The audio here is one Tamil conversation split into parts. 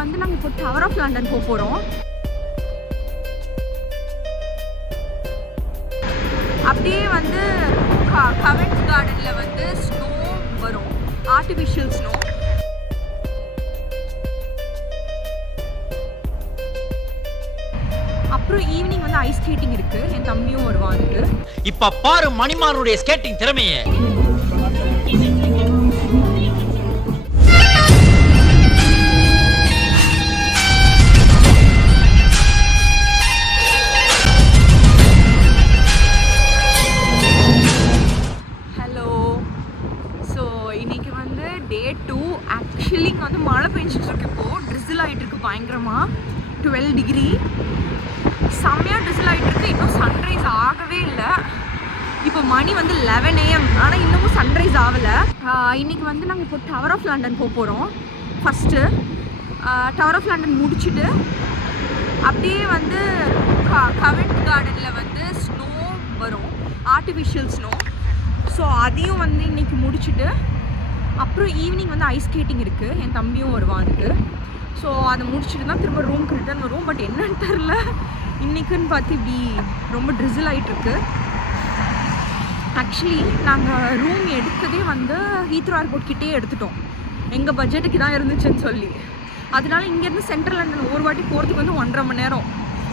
வந்து நாங்கள் இப்போ டவர் ஆஃப் லண்டன் போக போகிறோம். அப்படியே வந்து கவென்ட் கார்டனில் வந்து ஸ்னோ வரும், ஆர்டிஃபிஷியல் ஸ்னோ. அப்புறம் ஈவினிங் வந்து ஐஸ் ஸ்கேட்டிங் இருக்கு, என் தம்பியும் வருவாங்க. இப்ப பாரு மணிமானுடைய ஸ்கேட்டிங் திறமையே. ஹலோ, ஸோ இன்னைக்கு வந்து டே 2. ஆக்சுவலி இங்கே வந்து மழை பெஞ்சிட்டு இருக்கு, இப்போ ட்ரிசில் ஆகிட்டு இருக்கு பயங்கரமாக. 12 டிகிரி செம்மையாக ட்ரிசில் ஆகிட்டு இருக்கு. இன்னும் சன்ரைஸ் ஆகவே இல்லை. இப்போ மணி வந்து 11 AM, ஆனால் இன்னமும் சன்ரைஸ் ஆகலை. இன்றைக்கி வந்து நாங்கள் இப்போ டவர் ஆஃப் லண்டன் போக போகிறோம். ஃபஸ்ட்டு டவர் ஆஃப் லண்டன் முடிச்சுட்டு அப்படியே வந்து கவென்ட் கார்டனில் வந்து ஸ்னோ வரும், ஆர்டிஃபிஷியல் ஸ்னோ. ஸோ அதையும் வந்து இன்றைக்கி முடிச்சுட்டு அப்புறம் ஈவினிங் வந்து ஐஸ் ஸ்கேட்டிங் இருக்குது, என் தம்பியும் வருவானுக்கு. ஸோ அதை முடிச்சுட்டு தான் திரும்ப ரூமுக்கு ரிட்டர்ன் வரும். பட் என்னன்னு தெரில, இன்றைக்குன்னு பார்த்து இப்படி ரொம்ப ட்ரிசில் ஆகிட்டுருக்கு. ஆக்சுவலி நாங்கள் ரூம் எடுத்ததே வந்து ஹீத்ரோ ஏர்போர்ட் கிட்டே எடுத்துட்டோம், எங்கள் பட்ஜெட்டுக்கு தான் இருந்துச்சுன்னு சொல்லி. அதனால இங்கேருந்து சென்ட்ரல் லண்டன் ஒரு வாட்டி போகிறதுக்கு வந்து 1.5 மணி நேரம்.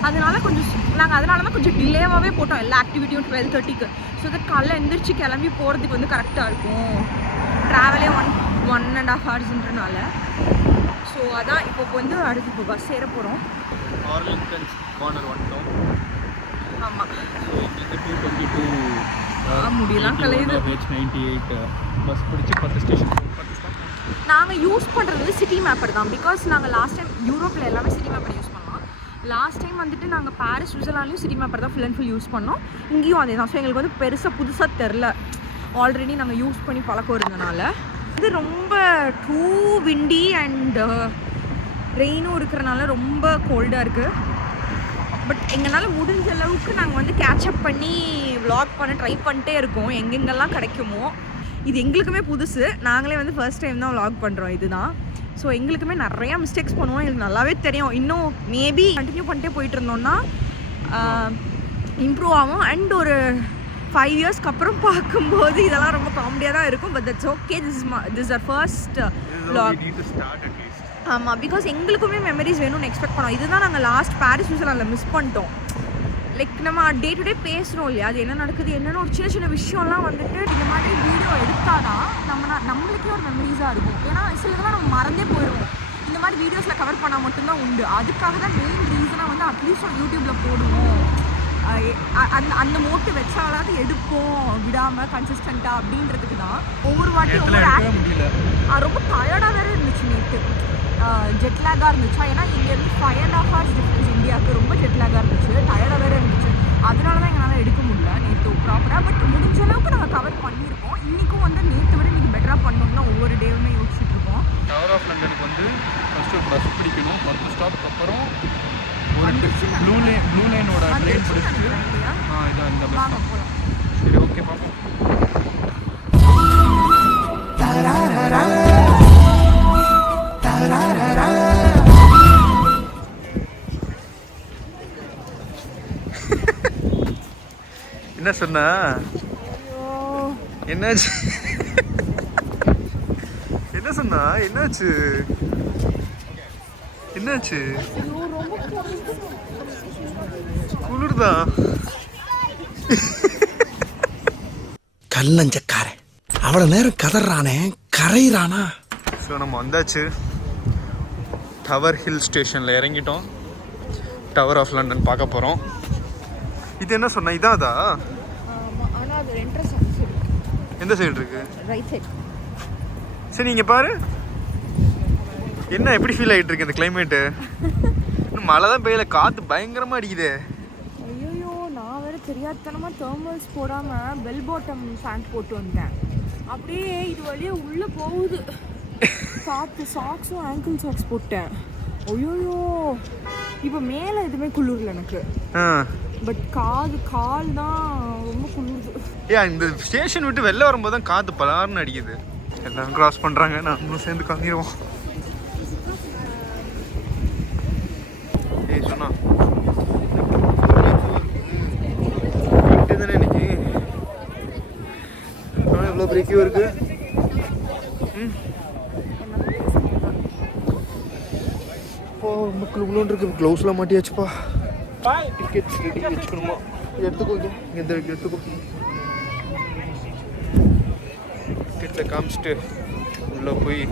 அதனால தான் கொஞ்சம் டிலேவாகவே போட்டோம் எல்லா ஆக்டிவிட்டியும் 12:30க்கு. ஸோ தட் காலைல எந்திரிச்சு கிளம்பி போகிறதுக்கு வந்து கரெக்டாக இருக்கும். ட்ராவலே 1.5 ஹவர்ஸ்ன்றனால. ஸோ அதான் இப்போ வந்து அடுத்து இப்போ பஸ் ஏற போகிறோம். ஆர்லிங்டன் கார்னர் வந்துட்டோம். ஆமாம், ஸோ இங்கேருந்து 222 முடியலாம் கலையுது. H98 பஸ் பிடிச்சி 10 ஸ்டேஷன். நாங்கள் யூஸ் பண்ணுறது வந்து சிட்டி மேப்பர் தான். பிகாஸ் நாங்கள் லாஸ்ட் டைம் யூரோப்பில் எல்லாமே சிட்டி மேப்பர் யூஸ் பண்ணோம். லாஸ்ட் டைம் வந்துட்டு நாங்கள் பாரிஸ் சுவிட்சர்லாண்ட்லேயும் சிட்டி மேப்பர் தான் ஃபுல் அண்ட் ஃபுல் யூஸ் பண்ணோம். இங்கேயும் அதே தான். ஸோ எங்களுக்கு வந்து புதுசாக தெரில, ஆல்ரெடி நாங்கள் யூஸ் பண்ணி பழக்கம் இருந்தனால. இது ரொம்ப டூ விண்டி அண்ட் ரெயினும் இருக்கிறனால ரொம்ப கோல்டாக இருக்குது. பட் எங்களால் முடிஞ்ச அளவுக்கு நாங்கள் வந்து கேட்சப் பண்ணி விளாக் பண்ண ட்ரை பண்ணிட்டே இருக்கோம், எங்கெங்கெல்லாம் கிடைக்குமோ. இது எங்களுக்குமே புதுசு, நாங்களே வந்து ஃபர்ஸ்ட் டைம் தான் விளாக் பண்ணுறோம் இதுதான். ஸோ எங்களுக்குமே நிறையா மிஸ்டேக்ஸ் பண்ணுவோம், எங்களுக்கு நல்லாவே தெரியும். இன்னும் மேபி கண்டினியூ பண்ணிட்டே போயிட்டு இருந்தோம்னா இம்ப்ரூவ் ஆகும். அண்ட் ஒரு 5 இயர்ஸ்க்கு அப்புறம் பார்க்கும்போது இதெல்லாம் ரொம்ப காமெடியாக தான் இருக்கும். But that's okay. This are first vlog. ஆமாம், பிகாஸ் எங்களுக்குமே மெமரிஸ் வேணும்னு எக்ஸ்பெக்ட் பண்ணோம். இதுதான் நாங்கள் லாஸ்ட் பாரிஸ் சுவிட்சர்லாண்டில் மிஸ் பண்ணிட்டோம். லைக் நம்ம டே டு டே பேசுகிறோம் இல்லையா, அது என்ன நடக்குது என்னென்னு ஒரு சின்ன விஷயம்லாம் வந்துட்டு இந்த மாதிரி வீடியோ எடுத்தால் தான் நம்மளுக்கே ஒரு மெமரிஸாக இருக்கும். ஏன்னா சிலதெல்லாம் நம்ம மறந்தே போயிடுவோம். இந்த மாதிரி வீடியோஸில் கவர் பண்ணால் மட்டும்தான் உண்டு. அதுக்காக தான் மெயின் ரீசனாக வந்து அட்லீஸ்ட் ஒரு யூடியூப்பில் போடுவோம், அந்த மோட்டிவ் வச்சாலாவது எடுப்போம் விடாமல் கன்சிஸ்டண்ட்டாக அப்படின்றதுக்கு தான். ஒவ்வொரு வாட்டியும் ரொம்ப டயர்டாக வேறு இருந்துச்சு நேற்று. ஜெட்லாகாக இருந்துச்சா, ஏன்னா இங்கேருந்து 5.5 hours டிஃப்ரென்ஸ் இந்தியாவுக்கு. ரொம்ப ஜெட்லாகாக இருந்துச்சு, டயர்டாக வேறு இருந்துச்சு. அதனால தான் எங்களால் எடுக்க முடியல நேற்று ப்ராப்பராக. பட் முடிஞ்ச அளவுக்கு நாங்கள் கவர் பண்ணியிருக்கோம். இன்றைக்கும் வந்து நேற்று விட இன்றைக்கி பெட்டராக பண்ணோம்னா ஒவ்வொரு டேவுமே யோசிச்சுட்டு இருக்கோம். டவர் ஆஃப் லண்டனுக்கு வந்து ஃபஸ்ட்டு பஸ் பிடிக்கணும். 10 ஸ்டாப்க்கு அப்புறம் ஒரு ப்ளூ லைனோட ட்ரெயின் பிடிச்சிட்டு இதான் இந்த பஸ் தான். சரி, ஓகே, பார்ப்போம். என்ன சொன்னா? என்னாச்சு? என்ன சொன்னா? என்னாச்சு? குளிர்தா? கல்லஞ்சக்காரன் அவ்வளவு நேரம் கதறானே, கரையிறானா? ஸோ நம்ம வந்தாச்சு, டவர் ஹில் ஸ்டேஷனில் இறங்கிட்டோம். டவர் ஆஃப் லண்டன் பார்க்க போகிறோம். இது என்ன சொன்னா? இதாதா? ஆனால் அது என்ட்ரன்ஸ் எந்த சைடு இருக்கு? Right side. சரி, நீங்கள் பாரு. என்ன எப்படி ஃபீல் ஆகிட்டு இருக்கு இந்த கிளைமேட்டு? இன்னும் மழை தான் பெய்யல, காற்று பயங்கரமாக அடிக்குது. ஐயோ, நான் வேறு தெரியாதனமாக தெர்மல்ஸ் போடாமல் பெல் பாட்டம் பேண்ட் போட்டு வந்தேன். அப்படியே இது வழியே உள்ளே போகுது காற்று. சாக்ஸும் ஆங்கிள் சாக்ஸ் போட்டேன். ஐயோயோ, இப்போ மேலே எதுவுமே குளிரல எனக்கு. பட் கால் தான் ரொம்ப குளிருது. இந்த ஸ்டேஷன் விட்டு வெளில வரும்போது தான் காற்று பலார்னு அடிக்குது. எல்லாரும் கிராஸ் பண்ணுறாங்க, நாங்களும் சேர்ந்து கம்மிடுவோம். பெரிய கியூ இருக்கு. இப்போ ரொம்ப குளுகுளுன்னு இருக்கு. க்ளவுஸ்லாம் மாட்டியாச்சுப்பா. டிக்கெட்ஸ் ரெடி வச்சுக்கணுமா? எடுத்துக்கோ, இங்கே எடுத்துக்கோ. டிக்கெட்ஸை காமிச்சிட்டு உள்ளே போய்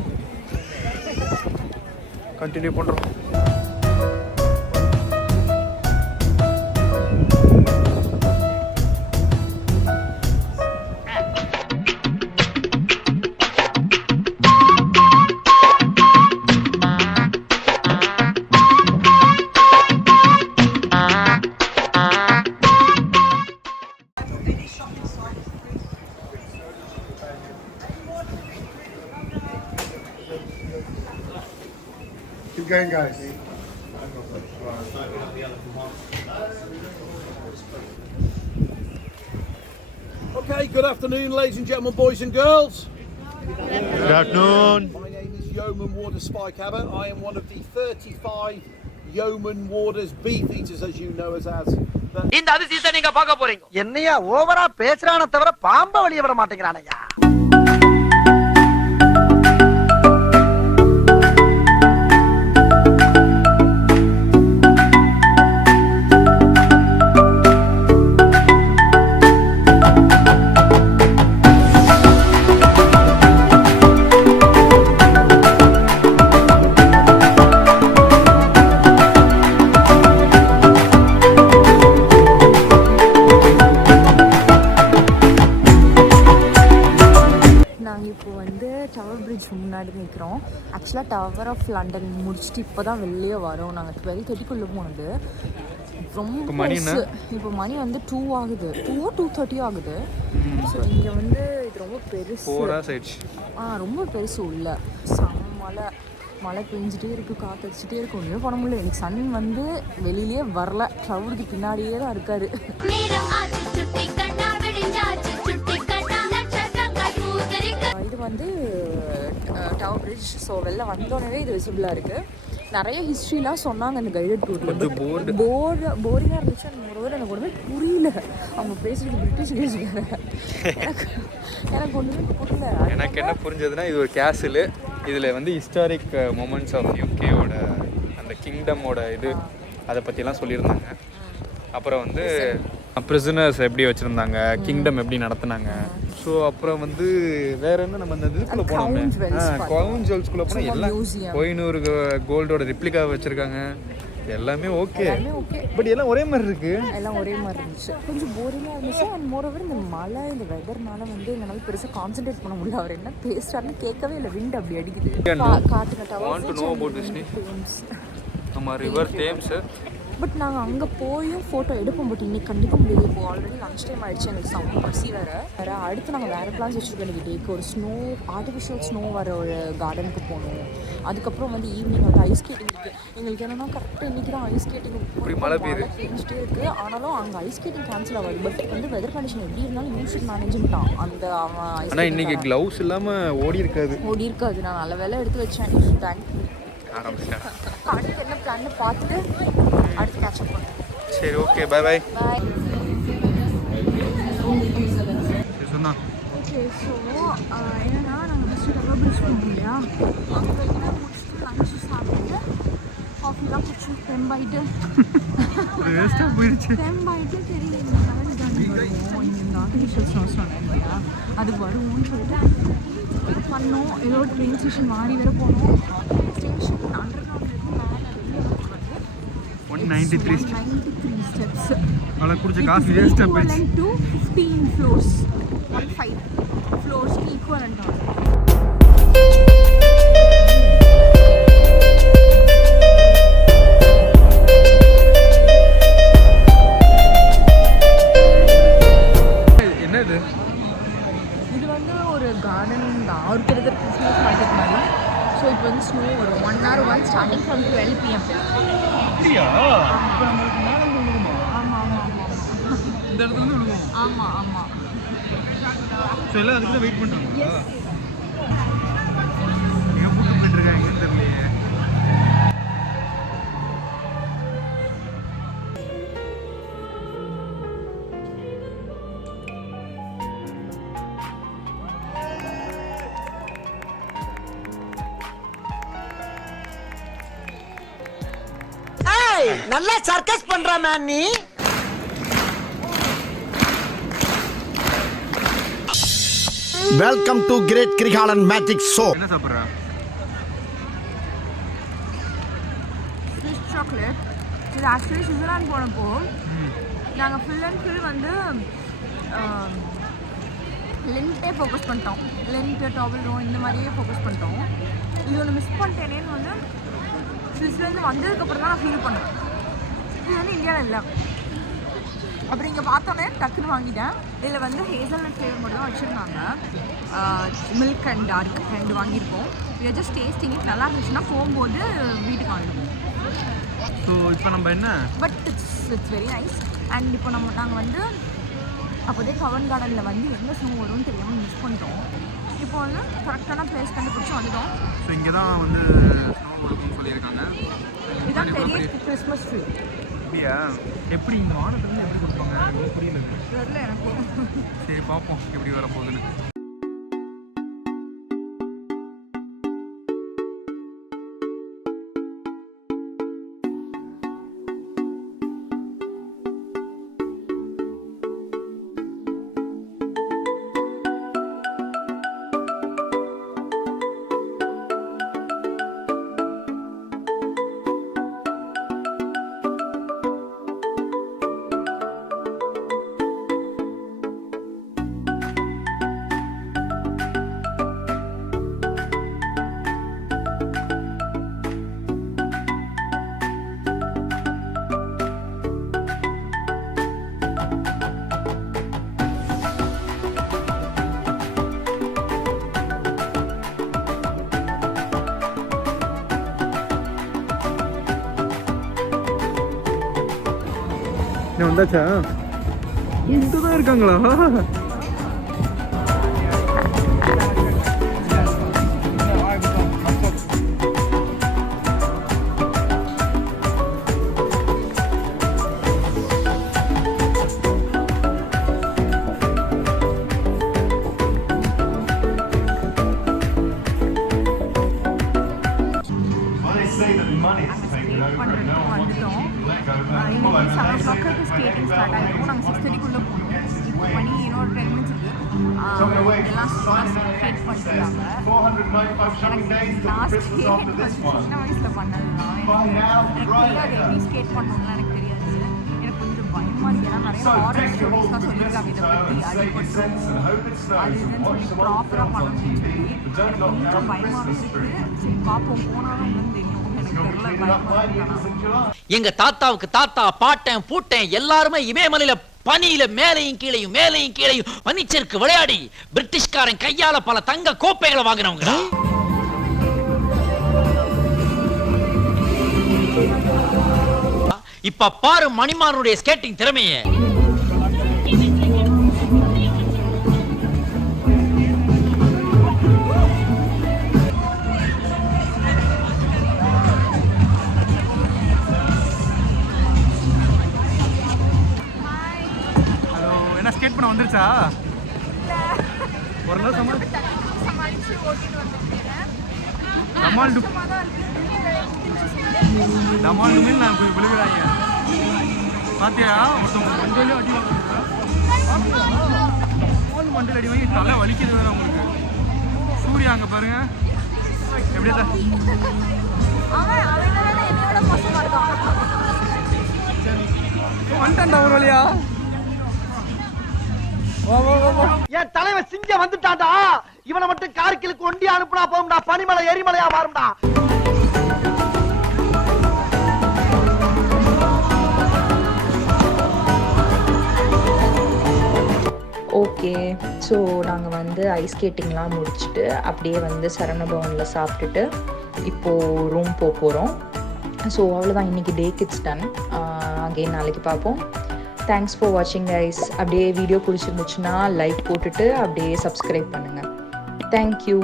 கண்டினியூ பண்ணுறோம். Keep going, guys. Okay, good afternoon, ladies and gentlemen, boys and girls. Good afternoon. My name is Yeoman Warder Spike Abbott. I am one of the 35 Yeoman Warders beef eaters, as you know us as. இந்த அதிசயத்தை நீங்க பார்க்க போறீங்க. என்னையா ஓவரா பேசுறானே தவிர பாம்ப வெளிய விட மாட்டேங்கிறானயா. முன்னாடி நிற்கிறோம். ஆக்சுவலாக டவர் ஆஃப் லண்டன் முடிச்சுட்டு இப்போ தான் வெளியே வரோம். நாங்கள் 12:30 போனது. ரொம்ப இப்போ மணி வந்து 2 ஆகுது, 2:30 ஆகுது. ஸோ இங்கே வந்து இது ரொம்ப பெருசு, ரொம்ப பெருசு. உள்ள மழை பெஞ்சிட்டே இருக்குது, காற்று அடிச்சுட்டே இருக்கு. ஒன்றுமே பண்ண முடியல. எனக்கு சன் வந்து வெளியிலே வரல, க்ளவுடுக்கு பின்னாடியே தான் இருக்காரு. இது வந்து டவர் பிரிட்ஜ். ஸோ வெளில வந்தோடனே இது விசிபிளாக இருக்குது. நிறைய ஹிஸ்ட்ரிலாம் சொன்னாங்க அந்த கைடட் டூரில். போரிங்காக இருந்துச்சு. அந்த ஒருவர் எனக்கு ஒன்றுமே புரியல. அவங்க பேசுகிறது பிரிட்டிஷ் பேசுகிறாங்க. எனக்கு ஒன்றுமே புரியல. எனக்கு என்ன புரிஞ்சதுன்னா, இது ஒரு கேசலு. இதில் வந்து ஹிஸ்டாரிக் மொமெண்ட்ஸ் ஆஃப் யூகேவோட அந்த கிங்டமோட இது அதை பற்றிலாம் சொல்லியிருந்தாங்க. அப்புறம் வந்து பிரிசனர்ஸ் எப்படி வச்சுருந்தாங்க, கிங்டம் எப்படி நடத்துனாங்க. ஸோ அப்புறம் வந்து வேற என்ன, நம்ம அந்த இதுக்குள்ளே போனோமே, கவுன் ஜுவல்ஸ்குள்ளே போனால் எல்லாம் கோயினூர் கோல்டோட ரிப்ளிகா வச்சுருக்காங்க. எல்லாமே ஓகே, பட் எல்லாம் ஒரே மாதிரி இருக்கு. எல்லாம் ஒரே மாதிரி இருந்துச்சு. கொஞ்சம் போரிங்காக இருந்துச்சு. அண்ட் மோரோவர் இந்த மழை, இந்த வெதர்னால வந்து எங்களால் பெருசாக கான்சென்ட்ரேட் பண்ண முடியல. அவர் என்ன பேசுறாருன்னு கேட்கவே இல்லை. விண்ட் அப்படி அடிக்குது. நம்ம ரிவர் தேம்ஸ். பட் நாங்கள் அங்கே போயும் ஃபோட்டோ எடுப்போம். பட் இன்னைக்கு கண்டிப்பாக முடியாது. இப்போ ஆல்ரெடி லஞ்ச் டைம் ஆகிடுச்சு. எனக்கு செம்ம பசி வேறு. அடுத்து நாங்கள் வேறு பிளான்ஸ் வச்சுருக்கோம். எனக்கு டேக்கு ஒரு ஆர்டிஃபிஷியல் ஸ்னோ வர ஒரு கார்டனுக்கு போகணும். அதுக்கப்புறம் வந்து ஈவினிங் வந்து ஐஸ் ஸ்கேட்டிங் இருக்குது. எங்களுக்கு என்னென்னா கரெக்டாக இன்றைக்கி தான் ஐஸ் ஸ்கேட்டிங் மழை பெஞ்சிட்டே இருக்குது. ஆனாலும் அங்கே ஐஸ் ஸ்கேட்டிங் கேன்சல் ஆகாது. பட் வந்து வெதர் கண்டிஷன் எப்படி இருந்தாலும் யூ ஷுட் மேனேஜ்ட்டான். அந்த அவன் இன்னைக்கு க்ளவுஸ் இல்லாமல் ஓடி இருக்காது. நான் நல்ல வேலை எடுத்து வச்சேன். அடுத்து என்ன பிளான்னு பார்த்துட்டு அடுத்து கேட்சப் பண்ணுறேன். சரி, ஓகே, பை பை. சொன்னா ஓகே. ஸோ என்னன்னா நாங்கள் ஃபஸ்ட்டு டவர் பிரிட்ஜ் போனோம் இல்லையா, அங்கே எல்லாம் முடிச்சுட்டு லஞ்சு சாப்பிட்டு காஃபிலாம் குடிச்சு தெம்பாயிட்டு சரி இந்த கடல் தாண்டி வருவோம். இந்த ஆர்டிஃபிஷியல் ஸ்னோஸ் சொன்னேன் இல்லையா, அது வருவோம்னு சொல்லிட்டு பண்ணோம். ஏதோ ட்ரெயின் ஸ்டேஷன் மாறி வேறு போனோம். ஸ்டேஷன் அண்டர் கிரவுண்ட் மேலே வெளியே வந்து 193 steps. நல்லா குடிச்ச காஃபி வேஸ்ட் ஆயிடுச்சு. 15 floors, 15 floors equivalent ஆகும். என்னது இது வந்து ஒரு கார்டன் தான், ஒரு பெரிய கிறிஸ்மஸ் மார்க்கெட் மாதிரி. ஸோ இப்போ வந்து ஸ்னோ வரும் 1 hour one starting from 12 PM. இந்த இடத்துல இருந்து விழுவோம். ஆமாம். ஸோ எல்லாம் அதுக்கு தான் வெயிட் பண்ணுறாங்களா? எங்கே புக் பண்ணிருக்காங்கன்னு தெரியலையே. டேய் நல்லா சர்க்கஸ் பண்ற மேன் நீ. Welcome to great Kirikalan magic show. என்ன சாப்பிட்ற? Fish chocolate. இது ஆக்சுவலி சுவிட்சர்லாந்து போனப்போ நாங்கள் ஃபுல் அண்ட் ஃபுல் வந்து லென்ட்டே ஃபோக்கஸ் பண்ணிட்டோம். லென்ட்டு டவல் ரோ இந்த மாதிரியே ஃபோக்கஸ் பண்ணிட்டோம். இது ஒன்று மிஸ் பண்ணிட்டேனேன்னு வந்து சுவிஸ்லேருந்து வந்ததுக்கப்புறம் தான் நான் ஃபீல் பண்ணேன். இது வந்து இந்தியாவில் இல்லை. அப்படி இங்கே பார்த்தோன்னே டக்குன்னு வாங்கிட்டேன். இதில் வந்து ஹேசல்நட் ஃப்ளேவர் மட்டும் தான் வச்சுருந்தாங்க. மில்க் அண்ட் டார்க் 2 வாங்கியிருக்கோம். இது ஜஸ்ட் டேஸ்டிங் இட் நல்லா இருந்துச்சுன்னா போகும்போது வீட்டுக்கு வாங்கிடுவோம். ஸோ இப்போ நம்ம என்ன but it's very nice. And இப்போ நாங்கள் வந்து அப்போதே கவர்ன் கார்டனில் வந்து எந்த ஷோ வரும்னு தெரியாமல் மிஸ் பண்ணிட்டோம். இப்போ வந்து கரெக்டான பிளேஸ் கண்டுபிடிச்சி வந்துட்டோம். ஸோ இங்கே தான் வந்து ஸ்னோ இருக்குன்னு சொல்லியிருக்காங்க. இதுதான் பெரிய கிறிஸ்மஸ் ட்ரீ. அப்படியா? எப்படி இந்த வானத்துலேருந்து எப்படி கொடுப்பாங்க? எனக்கு புரியல. தெரியல எனக்கு. சரி பார்ப்போம் எப்படி வர போகுதுன்னு. என்ன வந்தாச்சா? இங்கே தான் இருக்காங்களா? வந்துட்டோம். இன்னைக்கு 7 o'clock ஸ்கேட்டிங் ஸ்டார்ட் ஆகிருக்கும். நாங்கள் 6:30க்குள்ளே போகணும். இப்போ மணி இன்னொரு 10 minutes இருக்குது. எல்லாம் ஸ்கேட் பண்ணிட்டுருக்காங்க. எனக்கு லாஸ்ட் ஸ்கேட் வந்து சின்ன வயசில் பண்ணது தான். எனக்கு தெரியாது எப்படி ஸ்கேட் பண்ணணும்லாம் எனக்கு தெரியாது. எனக்கு கொஞ்சம் பயமாக இருக்குது. ஏன்னா நிறைய ஹாரர் ஸ்டோரிஸ்லாம் சொல்லியிருக்காங்க இதை பற்றி. அடிபட்டுரும் அது இதுன்னு சொல்லி ப்ராப்பராக பண்ணணும்னு சொல்லி எனக்கு கொஞ்சம் பயமாகவே இருக்குது. சரி பார்ப்போம், போனாலும் என்னன்னு தெரியும். எங்க தாத்தாவுக்கு தாத்தா பாட்டன் பூட்டன் எல்லாருமே இமயமலையில பனியில மேலையும் கீழையும் பனிச்சருக்கு விளையாடி பிரிட்டிஷ்காரன் கையால பல தங்க கோப்பைகளை வாங்கினவங்க. இப்ப பாரு மணிமானுடைய ஸ்கேட்டிங் திறமையை. ஸ்கேட் பண்ண வந்துருச்சா? ஒரு நாள் சமாளிச்சு நான் போய் விழுகிறாங்க. பாத்தியா ஒருத்தவங்க மண்டலே அடி வாங்க, மண்டல அடி வாங்கி தலை வலிக்கிறது வேற உங்களுக்கு. சூர்யா அங்க பாருங்க எப்படியா வந்துட்டான்டா ஒரு வழியா. என் தலைவன் சிங்க வந்துட்டான்டா. இவனை மட்டும் கார்கிலுக்கு ஒண்டி அனுப்புனா போகும்டா. பனிமலை எரிமலையா மாறும்டா. ஓகே, ஸோ நாங்கள் வந்து ஐஸ் ஸ்கேட்டிங்லாம் முடிச்சுட்டு அப்படியே வந்து சரவணபவனில் சாப்பிட்டுட்டு இப்போது ரூம் போகிறோம். ஸோ அவ்வளோதான், இன்றைக்கி டே கிட்ஸ் டன். அகெயின் நாளைக்கு பார்ப்போம். தேங்க்ஸ் ஃபார் வாட்சிங் கைஸ். அப்படியே வீடியோ பிடிச்சிருந்துச்சுன்னா லைக் போட்டுட்டு அப்படியே சப்ஸ்கிரைப் பண்ணுங்கள். தேங்க்யூ.